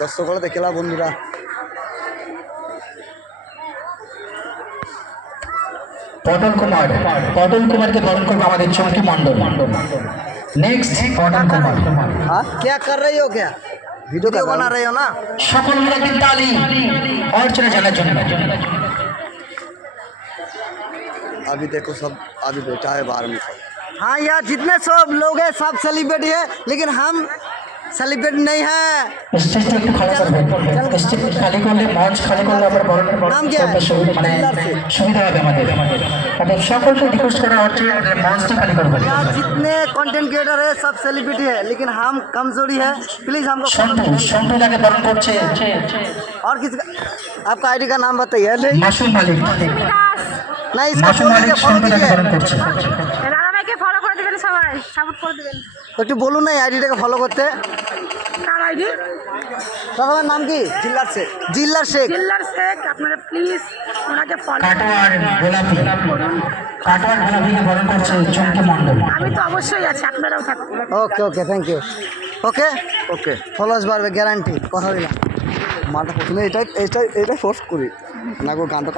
দর্শকরা দেখলা বন্ধুরা, পটল কুমারকে বরণ করবে আমাদের চমকি মন্ডল। নেক্সট পটল কুমার। हाँ क्या कर रही हो, क्या वीडियो बना रही हो ना? সকল মিলে তালি অর্চনা জানার জন্য। अभी देखो सब अभी बैठा है बाहर में सब। हाँ यार जितने सब लोग हैं सब सेलिब्रिटी है, लेकिन हम सेलिब्रिट नहीं है। স্টেজটা একটু খালি করবেন, স্টেজ খালি করলে মঞ্চ খালি করলে আমরা বরণ নাম কি আছে? মানে সুবিধা হবে আমাদের। তাহলে সকলকে রিকোয়েস্ট করা হচ্ছে মঞ্চটা খালি করবেন। यार जितने कंटेंट क्रिएटर है सब सेलिब्रिटी है, लेकिन हम कमजोरी है, प्लीज हमको। সন্টু তাকে বরণ করছে और किसका आपका आईडी का नाम बताइए। नहीं মাসুম মালিক। नहीं इसका মাসুম মালিক फॉलो সন্টু তাকে कीजिए, বরণ করছে। দাদাভাইকে ফলো করে দিবেন, সবাই সাপোর্ট করে দিবেন। একটু বলুন না আইডিটাকে ফলো করতে। কার আইডি? দাদার নাম কি? জিল্লার শেখ। জিল্লার শেখ। জিল্লার শেখ, আপনারা প্লিজ ওনাকে ফলো কাটোয়ার গোলাপি, কাটোয়ার গোলাপিকে বরণ করছে চমকি মন্ডল। আমি তো অবশ্যই আছি, আপনারাও থাকবেন। Okay okay thank you. Okay okay followers বাড়বে গ্যারান্টি, কথা দিলাম। মাটা প্রথমে এটাই পোস্ট করি না গো, গান তো